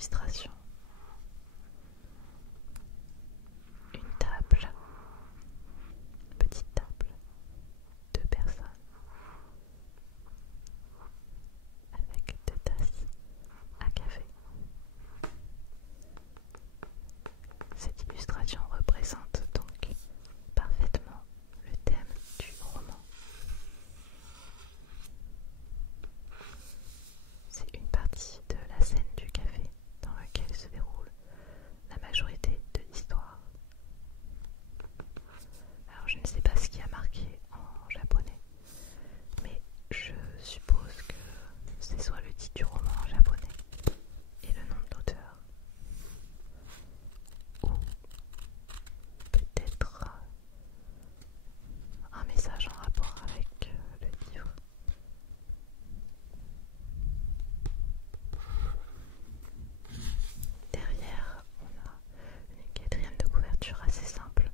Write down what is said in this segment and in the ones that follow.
illustration. Une table, petite table, 2 personnes, avec 2 tasses à café. Cette illustration représente donc parfaitement le thème du roman. C'est une partie de la scène du café dans laquelle se déroule la majorité de l'histoire. Alors je ne sais pas ce qui a marqué en japonais, mais je suppose que c'est soit le titre du roman en japonais et le nom de l'auteur, ou peut-être un message en rapport avec le livre. Derrière, on a une quatrième de couverture assez simple.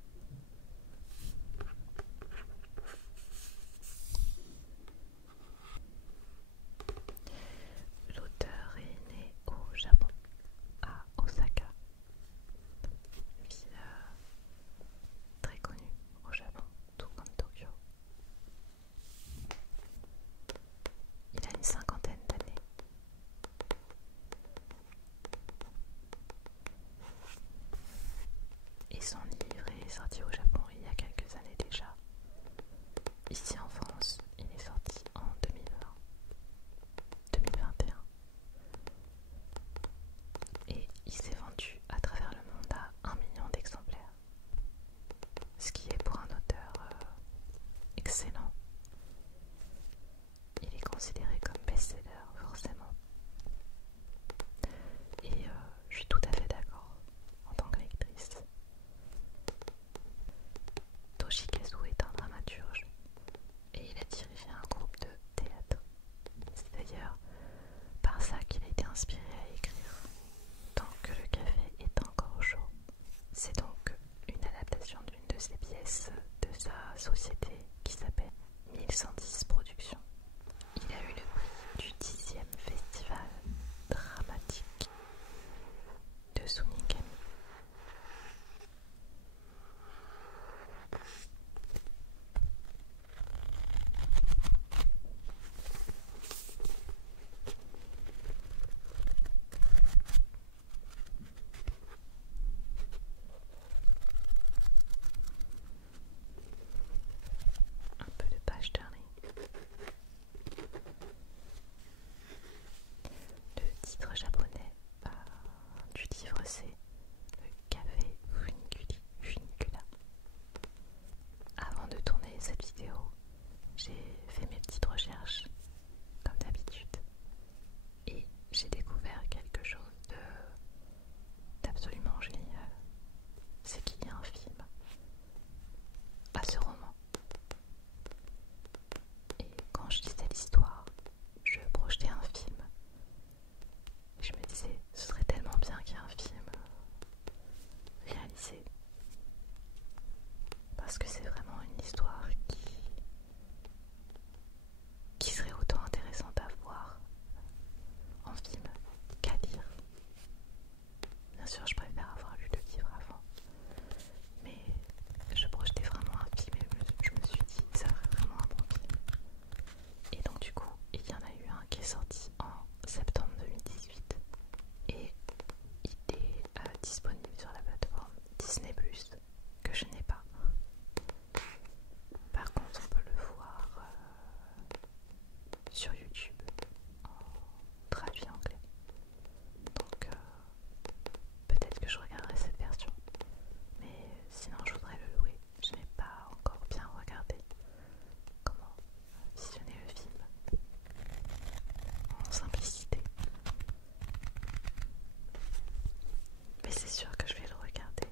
L'auteur est né au Japon, à Osaka, ville très connue au Japon, tout comme Tokyo. Il a une 50aine d'années. Et son livre est sorti au Japon il y a quelques années déjà. Ici en France, il est sorti en 2021. Et il s'est vendu à travers le monde à 1 million d'exemplaires. Ce qui est pour un auteur excellent. Il est considéré comme best-seller, forcément. Et je suis tout à fait d'accord en tant que lectrice. Toshikazu est un dramaturge et il a dirigé un groupe de théâtre. C'est d'ailleurs par ça qu'il a été inspiré à écrire Tant que le café est encore chaud. C'est donc une adaptation d'une de ses pièces de sa société qui s'appelle 1110 Productions. Il a eu le prix du 10e festival dramatique de Sunikami. Un peu de page turning. Le titre japonais du livre c'est Le café Funicula. Avant de tourner cette vidéo, j'ai fait mes petites recherches comme d'habitude et j'ai découvert quelque chose d'absolument génial. C'est qu'il y a un film à ce roman. Et quand je lisais l'histoire, je projetais un film. Et je me disais, ce serait tellement bien qu'il y ait un film réalisé. Parce que c'est vraiment une histoire qui serait autant intéressante à voir en film qu'à lire. Bien sûr, je préfère avoir lu le livre avant. Mais je projetais vraiment un film et je me suis dit, ça serait vraiment un bon film. Et donc du coup, il y en a eu un qui est sorti en septembre 2018 et il est disponible sur la plateforme Disney+, que je n'ai pas. Par contre, on peut le voir sur YouTube en traduit anglais. Donc peut-être que je regarderai cette version. Mais sinon, je voudrais le louer. Je n'ai pas encore bien regardé comment visionner le film en simplicité. Mais c'est sûr que je vais le regarder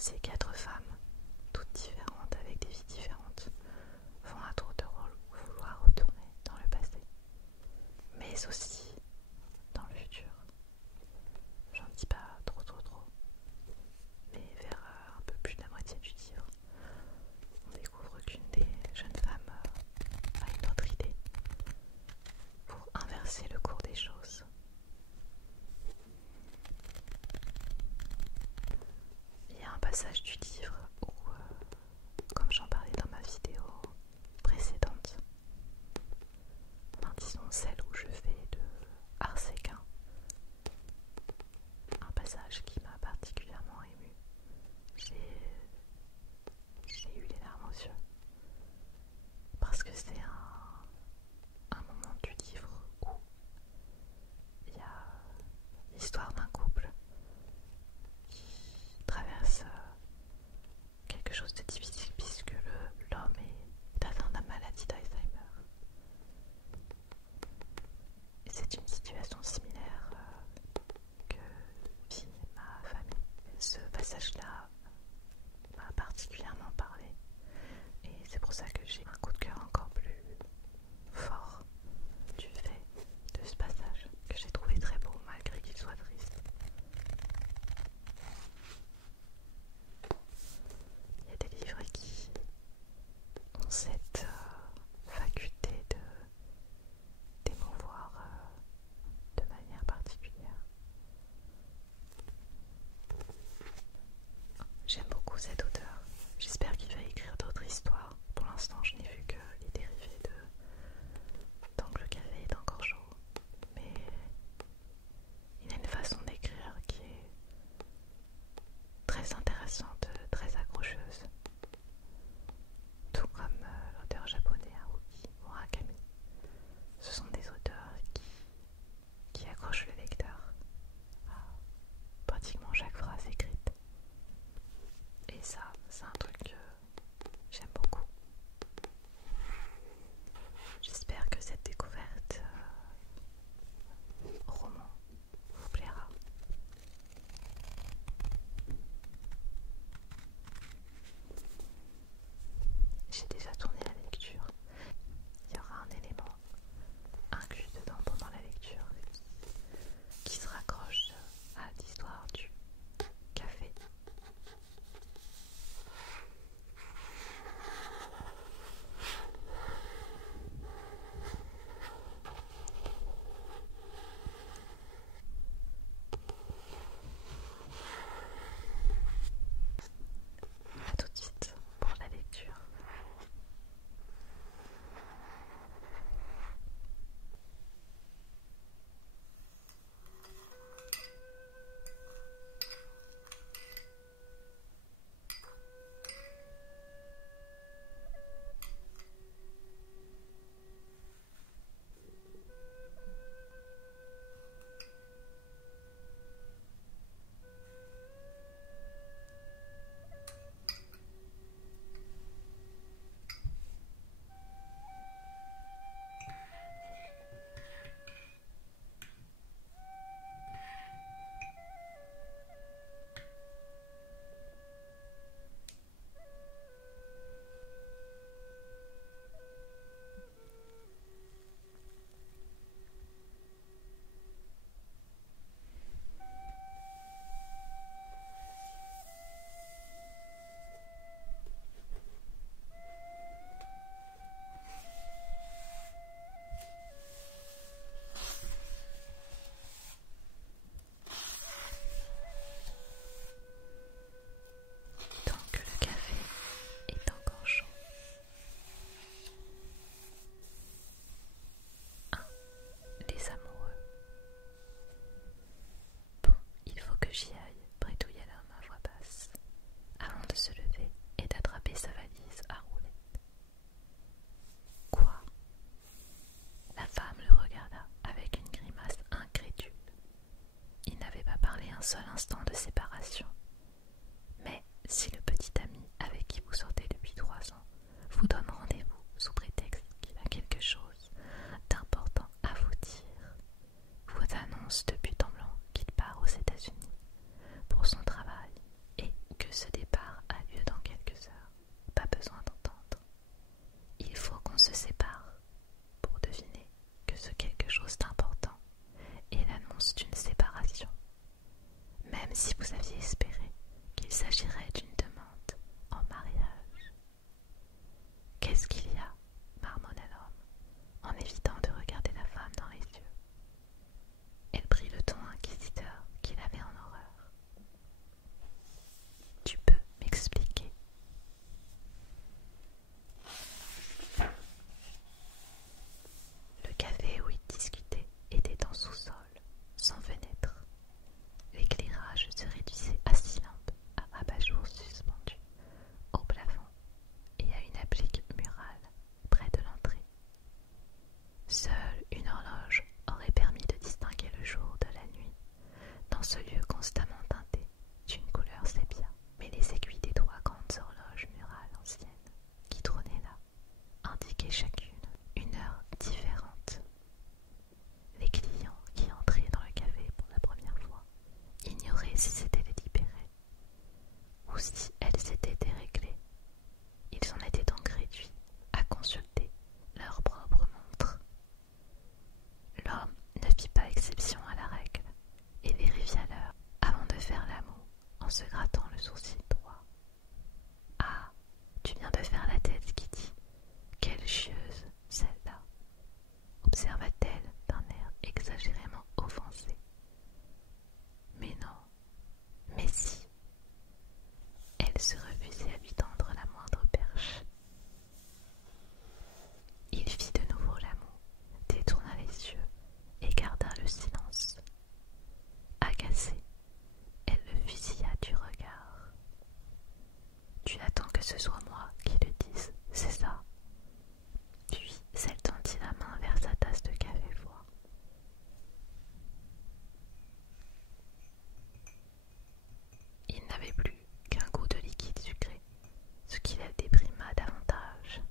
Ces 4 femmes, toutes différentes avec des vies différentes, vont à tour de rôle vouloir retourner dans le passé, mais aussi dans le futur. J'en dis pas trop, mais vers un peu plus de la moitié du livre, on découvre qu'une des jeunes femmes a une autre idée pour inverser le cours des choses. Il y a un passage du livre où, comme j'en parlais dans ma vidéo précédente, disons celle où je fais de Arséquin, un passage qui m'a particulièrement émue. J'ai eu les larmes aux yeux parce que c'est un moment du livre où il y a l'histoire d'un couple qui traverse ce soit moi qui le dise, c'est ça. Puis elle tendit la main vers sa tasse de café froid. Il n'avait plus qu'un goût de liquide sucré, ce qui la déprima davantage.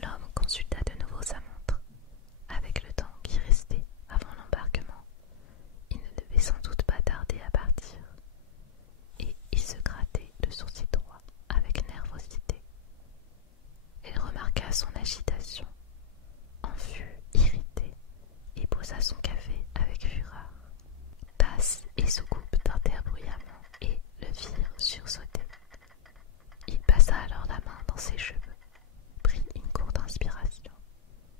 L'homme consulta de nouveau sa montre. Avec le temps qui restait avant l'embarquement, il ne devait sans doute pas tarder à partir, et il se grattait le sourcil droit avec nervosité. Elle remarqua son agitation, en fut irritée et posa son café avec fureur. Tasse et soucoupe tintèrent bruyamment et le firent sursauter. Il passa alors la main dans ses cheveux, prit une courte inspiration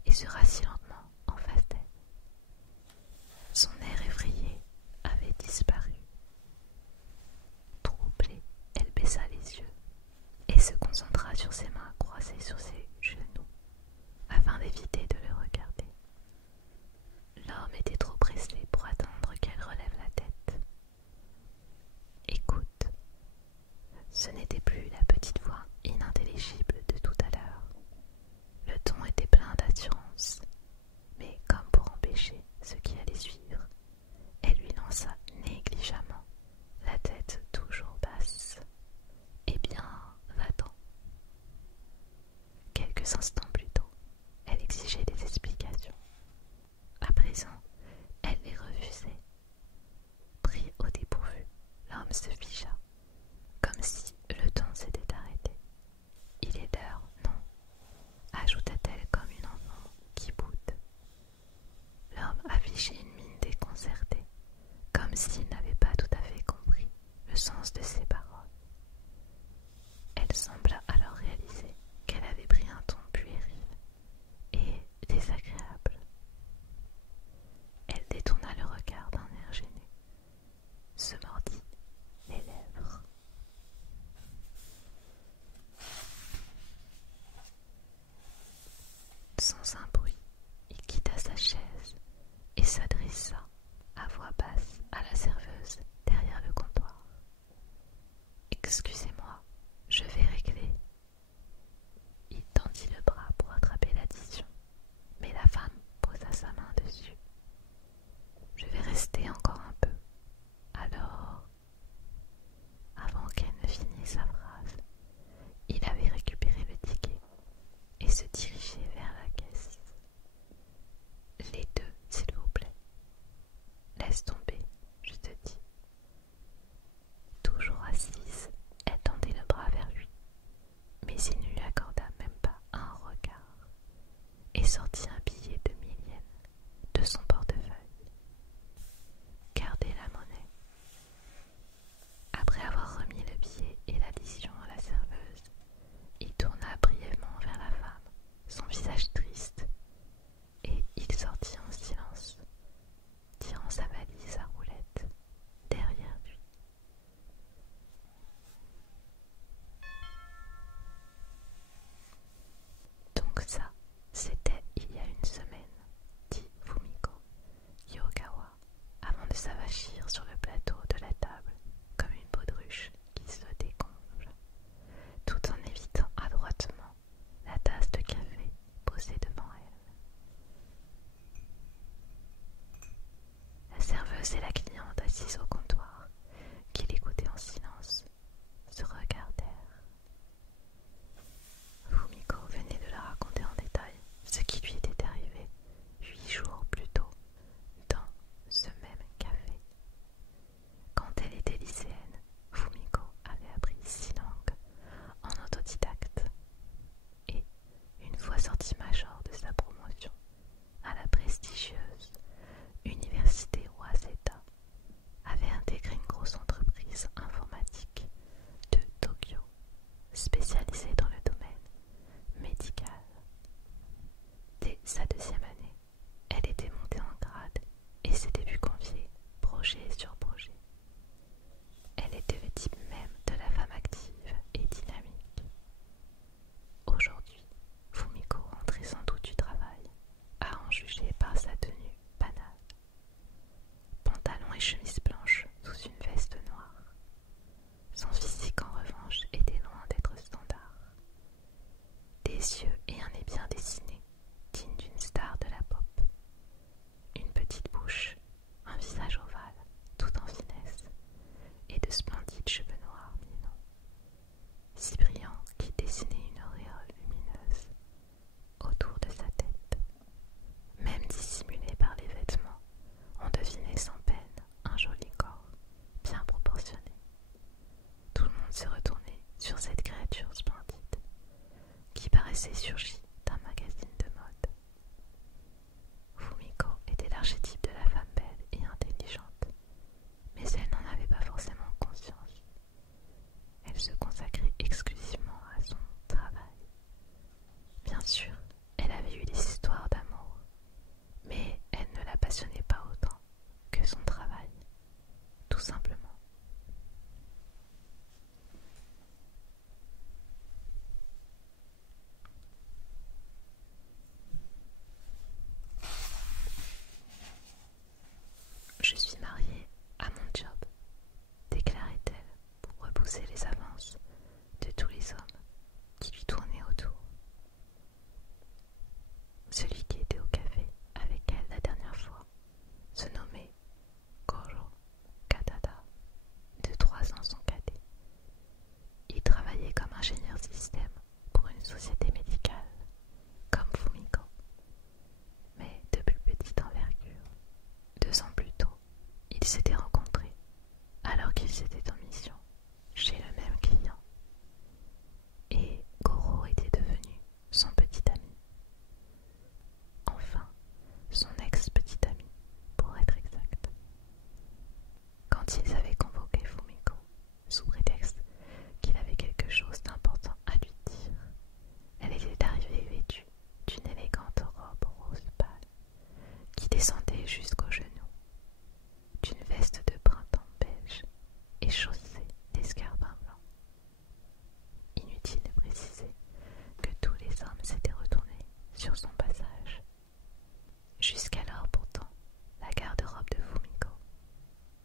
et se rassit lentement en face d'elle. Son air effrayé avait disparu. Troublée, elle baissa les yeux et se concentra sur ses mains croisées sur ses genoux afin d'éviter de le regarder. L'homme était trop pressé pour attendre qu'elle relève la tête. « Écoute !» Ce n'était plus la petite voix inintelligible de tout à l'heure. Le ton était plein d'assurance, mais comme pour empêcher ce qui allait suivre, elle lui lança négligemment, la tête toujours basse. « Eh bien, va-t'en !» Quelques instants plus tôt, elle exigeait des explications. À présent, elle les refusait. Pris au dépourvu, l'homme se figea, comme si le temps s'était arrêté. « Il est l'heure, non ?» ajouta-t-elle comme une enfant qui boude. L'homme affichait une mine déconcertée, comme s'il n'avait pas tout à fait compris le sens de ses paroles. Elle sembla alors réaliser qu'elle avait pris un ton puéril et désagréable. Elle détourna le regard d'un air gêné, se mordit les lèvres. Sans un bruit, il quitta sa chaise et s'adressa à voix basse à la serveuse derrière le comptoir. « Excusez-moi, je vais régler. » Il tendit le bras pour attraper l'addition, mais la femme posa sa main dessus. « Je vais rester encore un peu. Alors… » Avant qu'elle ne finisse sa phrase, il avait récupéré le ticket et se dirigeait vers la caisse. « Les deux, s'il vous plaît. » « Laisse tomber, je te dis. » Toujours assise, elle tendit le bras vers lui, mais il ne lui accorda même pas un regard et sortit un billet de 1000 yens de son portefeuille. « Gardez la monnaie. » Après avoir remis le billet et l'addition à la serveuse, il tourna brièvement vers la femme, son visage triste, et il sortit en silence, tirant sa valise à roulettes derrière lui. Donc ça, c'était il y a une semaine, dit Fumiko Yogawa, avant de s'avachir sur le plateau de la table comme une baudruche qui se dégonfle, tout en évitant adroitement la tasse de café posée devant elle. La serveuse et la cliente assises au comptoir, qui l'écoutaient en silence, se regardèrent. Fumiko venait de leur raconter en détail ce qui lui était arrivé 8 jours plus tôt dans ce même café. Quand elle était lycéenne, Fumiko avait appris 6 langues en autodidacte et, une fois sortie major de sa promotion à la prestigieuse Université Waseda, avait jusqu'aux genoux, d'une veste de printemps beige et chaussée d'escarpins blancs. Inutile de préciser que tous les hommes s'étaient retournés sur son passage. Jusqu'alors pourtant, la garde-robe de Fumiko,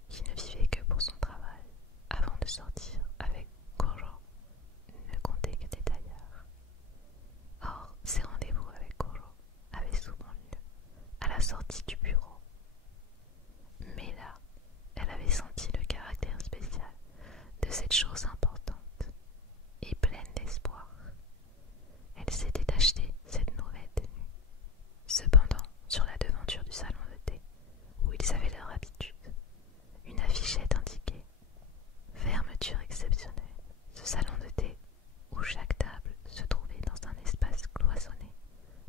qui ne vivait que pour son travail, avant de sortir avec Goro, ne comptait que des tailleurs. Or, ses rendez-vous avec Goro avaient souvent lieu à la sortie du bureau. Mais là, elle avait senti le caractère spécial de cette chose importante et pleine d'espoir. Elle s'était acheté cette nouvelle tenue. Cependant, sur la devanture du salon de thé, où ils avaient leur habitude, une affichette indiquait « Fermeture exceptionnelle ». Ce salon de thé, où chaque table se trouvait dans un espace cloisonné,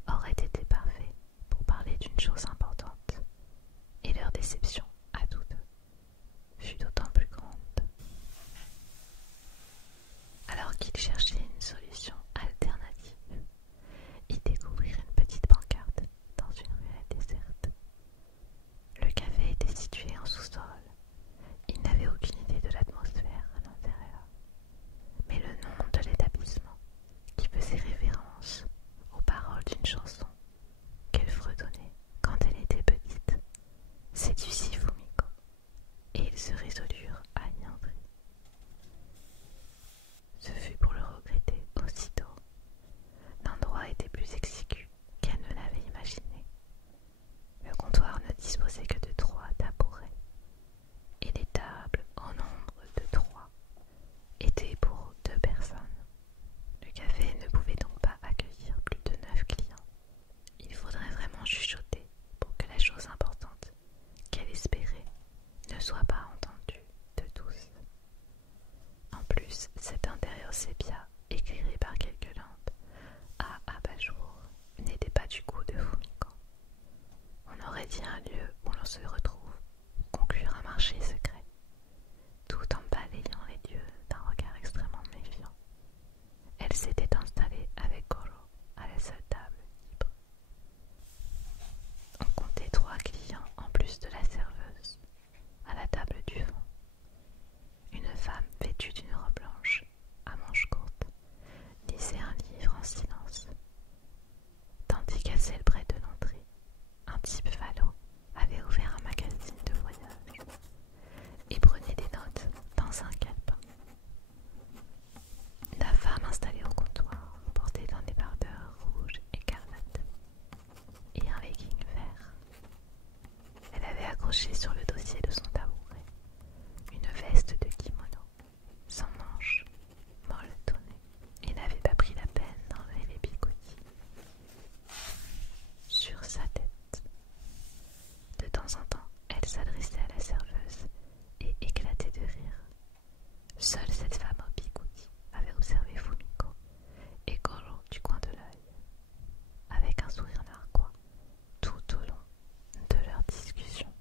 aurait été parfait pour parler d'une chose importante, et leur déception, à tous deux, fut d'autant plus grande. Alors qu'ils cherchaient une solution alternative, ils découvrirent une petite pancarte dans une ruelle déserte. Le café était situé en sous-sol. Ils n'avaient aucune idée de l'atmosphère à l'intérieur, mais le nom de l'établissement, qui faisait référence aux paroles d'une chanson qu'elle fredonnait quand elle était petite, séduisit Fumiko, et ils se résolurent à y entrer. Ce fut pour le regretter aussitôt. L'endroit était plus exigu qu'elle ne l'avait imaginé. Le comptoir ne disposait que de 3 tabourets, et les tables, au nombre de 3, étaient pour 2 personnes. Le café ne pouvait donc pas accueillir plus de 9 clients. Il faudrait vraiment chuchoter pour que la chose importante qu'elle espérait ne soit pas entendue de tous. En plus, cet intérieur sépia, éclairé par quelques lampes à abat-jour, n'était pas du goût de Fumiko. On aurait dit un lieu où l'on se retrouve, conclure un marché secret, tout en balayant les lieux d'un regard extrêmement méfiant. Elle s'était installée avec Goro à la seule table libre. On comptait 3 clients en plus de la serveuse, à la table du fond. Une femme vêtue d'une robe blanche, à manches courtes, lisait un livre en silence, tandis qu'à celle près de l'entrée, un type falot avait ouvert un magazine de voyage et prenait des notes dans un calepin. La femme installée au comptoir portait un débardeur rouge écarlate et un legging vert. Elle avait accroché sur le dossier de son tabouret une veste de kimono, sans manches, molletonnée, et n'avait pas pris la peine d'enlever les bigoudis. Sur sa tête, de temps en temps, elle s'adressait à la serveuse et éclatait de rire. Seule cette femme au bigoudi avait observé Fumiko et Goro du coin de l'œil, avec un sourire narquois tout au long de leur discussion.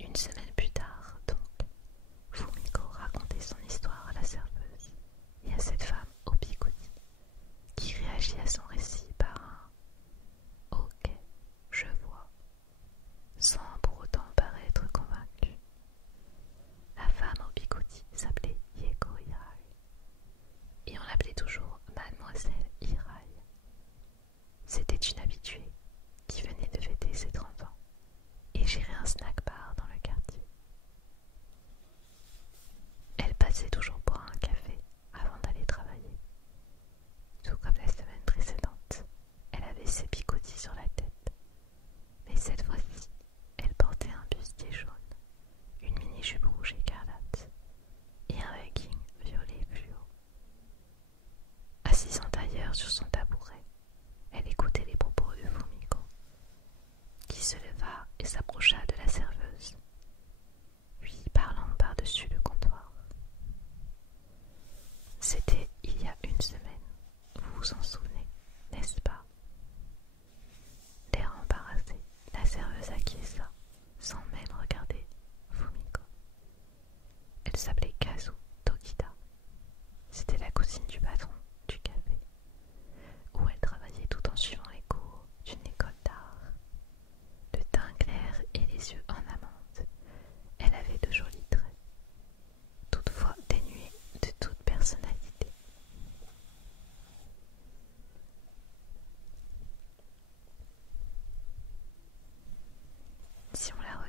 Une semaine plus tard, donc, Fumiko racontait son histoire à la serveuse et à cette femme au bigoudi, qui réagit à son récit par un « Ok, je vois », sans pour autant paraître convaincue. La femme au bigoudi s'appelait Yeko Hirai, et on l'appelait toujours Mademoiselle Hirai. C'était une habituée qui venait de fêter ses 30 ans et gérait un snack bar dans le quartier. Elle passait toujours boire un café avant d'aller travailler. Tout comme la semaine précédente, elle avait ses bigoudis sur la tête. Mais cette fois-ci, elle portait un bustier jaune, une mini-jupe rouge écarlate et un legging violet fluo. Assise en tailleur sur son tabouret, elle écoutait les propos de Fumiko, qui se leva et s'approcha de la serveuse, lui parlant par-dessus le comptoir. C'était il y a une semaine, vous vous en souvenez, n'est-ce pas? L'air embarrassé, la serveuse acquiesça, sans même regarder Fumiko. Elle s'appelait Kazu Tokita. C'était la cousine du patron du café, où elle travaillait tout en suivant les cours d'une école d'art. Le teint clair Si on la